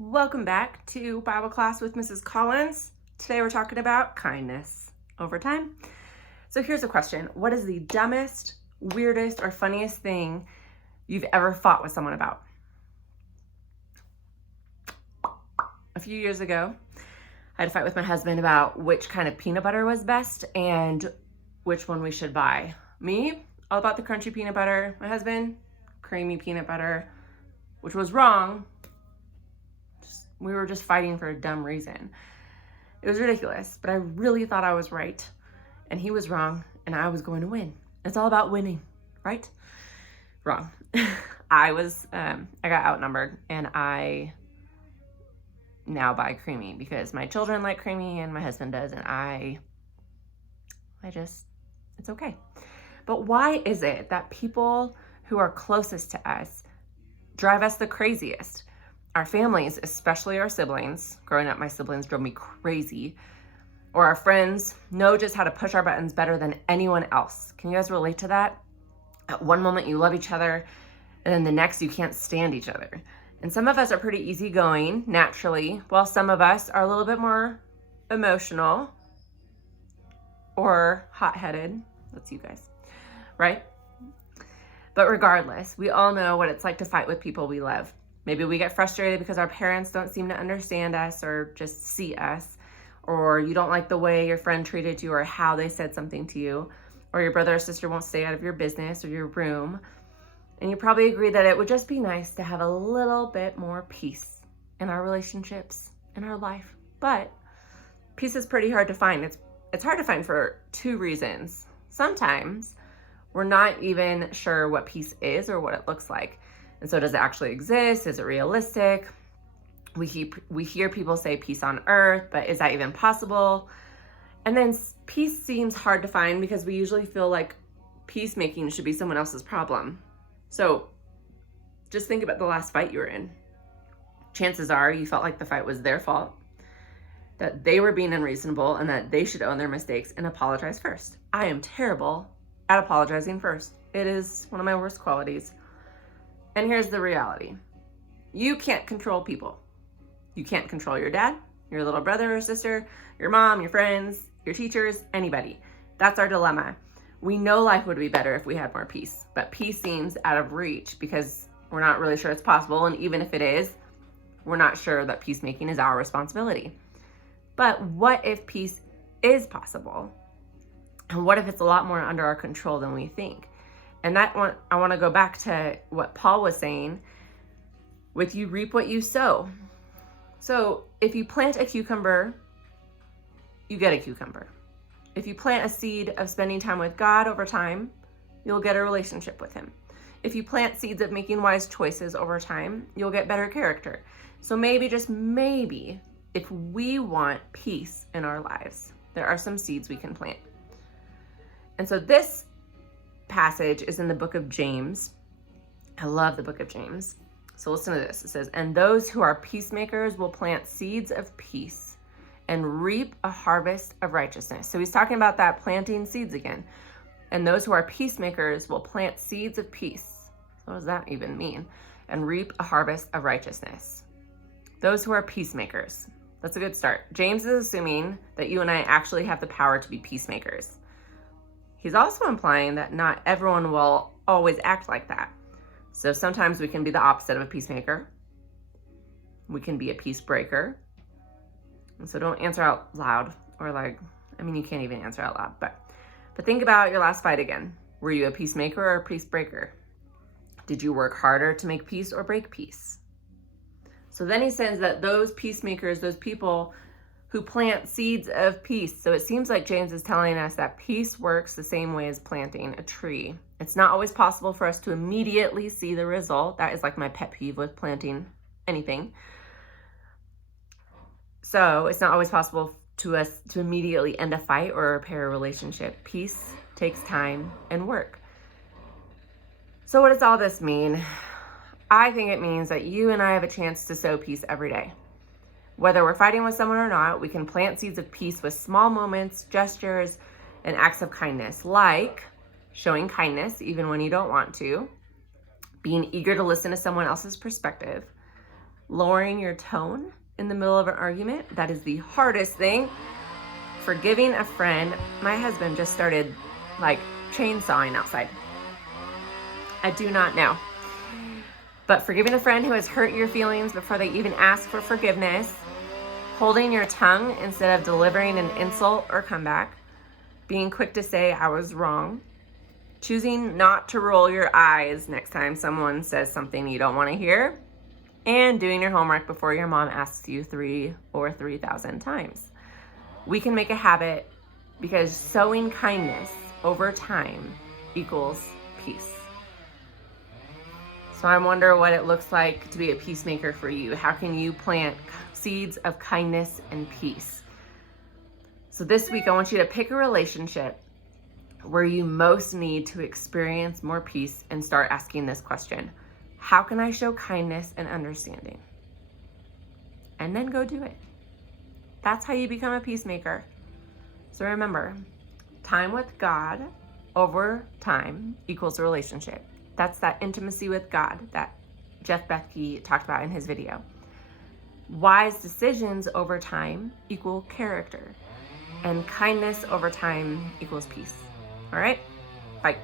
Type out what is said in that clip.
Welcome back to Bible class with Mrs. Collins. Today we're talking about kindness over time. So here's a question. What is the dumbest, weirdest, or funniest thing you've ever fought with someone about? A few years ago, I had a fight with my husband about which kind of peanut butter was best and which one we should buy. Me, all about the crunchy peanut butter. My husband, creamy peanut butter, which was wrong. We were just fighting for a dumb reason. It was ridiculous, but I really thought I was right, and he was wrong, and I was going to win. It's all about winning, right? Wrong. I got outnumbered, and I now buy creamy because my children like creamy and my husband does, and it's okay. But why is it that people who are closest to us drive us the craziest? Our families, especially our siblings, growing up, my siblings drove me crazy, or our friends know just how to push our buttons better than anyone else. Can you guys relate to that? At one moment you love each other, and then the next you can't stand each other. And some of us are pretty easygoing naturally, while some of us are a little bit more emotional or hot-headed. That's you guys, right? But regardless, we all know what it's like to fight with people we love. Maybe we get frustrated because our parents don't seem to understand us or just see us, or you don't like the way your friend treated you or how they said something to you, or your brother or sister won't stay out of your business or your room. And you probably agree that it would just be nice to have a little bit more peace in our relationships, in our life. But peace is pretty hard to find. It's hard to find for two reasons. Sometimes we're not even sure what peace is or what it looks like. And so does it actually exist? Is it realistic? We hear people say peace on earth, but is that even possible? And then peace seems hard to find because we usually feel like peacemaking should be someone else's problem. So just think about the last fight you were in. Chances are you felt like the fight was their fault, that they were being unreasonable, and that they should own their mistakes and apologize first. I am terrible at apologizing first. It is one of my worst qualities. And here's the reality. You can't control people. You can't control your dad, your little brother or sister, your mom, your friends, your teachers, anybody. That's our dilemma. We know life would be better if we had more peace, but peace seems out of reach because we're not really sure it's possible. And even if it is, we're not sure that peacemaking is our responsibility. But what if peace is possible? And what if it's a lot more under our control than we think? And I want to go back to what Paul was saying with you reap what you sow. So if you plant a cucumber, you get a cucumber. If you plant a seed of spending time with God over time, you'll get a relationship with him. If you plant seeds of making wise choices over time, you'll get better character. So maybe, just maybe, if we want peace in our lives, there are some seeds we can plant. And so this passage is in the book of James. I love the book of James. So listen to this. It says, "And those who are peacemakers will plant seeds of peace and reap a harvest of righteousness." So he's talking about that planting seeds again. "And those who are peacemakers will plant seeds of peace." So what does that even mean? "And reap a harvest of righteousness." Those who are peacemakers. That's a good start. James is assuming that you and I actually have the power to be peacemakers. He's also implying that not everyone will always act like that. So sometimes we can be the opposite of a peacemaker. We can be a peace breaker. And so don't answer out loud, or you can't even answer out loud, but think about your last fight again. Were you a peacemaker or a peace breaker? Did you work harder to make peace or break peace? So then he says that those peacemakers, those people who plant seeds of peace. So it seems like James is telling us that peace works the same way as planting a tree. It's not always possible for us to immediately see the result. That is like my pet peeve with planting anything. So it's not always possible to us to immediately end a fight or repair a relationship. Peace takes time and work. So what does all this mean? I think it means that you and I have a chance to sow peace every day. Whether we're fighting with someone or not, we can plant seeds of peace with small moments, gestures, and acts of kindness, like showing kindness even when you don't want to, being eager to listen to someone else's perspective, lowering your tone in the middle of an argument. That is the hardest thing. Forgiving a friend. My husband just started like chainsawing outside. I do not know. But forgiving a friend who has hurt your feelings before they even ask for forgiveness. Holding your tongue instead of delivering an insult or comeback. Being quick to say, I was wrong. Choosing not to roll your eyes next time someone says something you don't want to hear. And doing your homework before your mom asks you 3 or 3,000 times. We can make a habit because sowing kindness over time equals peace. So I wonder what it looks like to be a peacemaker for you. How can you plant seeds of kindness and peace? So this week, I want you to pick a relationship where you most need to experience more peace and start asking this question. How can I show kindness and understanding? And then go do it. That's how you become a peacemaker. So remember, time with God over time equals a relationship. That's that intimacy with God that Jeff Bethke talked about in his video. Wise decisions over time equal character. And kindness over time equals peace. All right? Bye.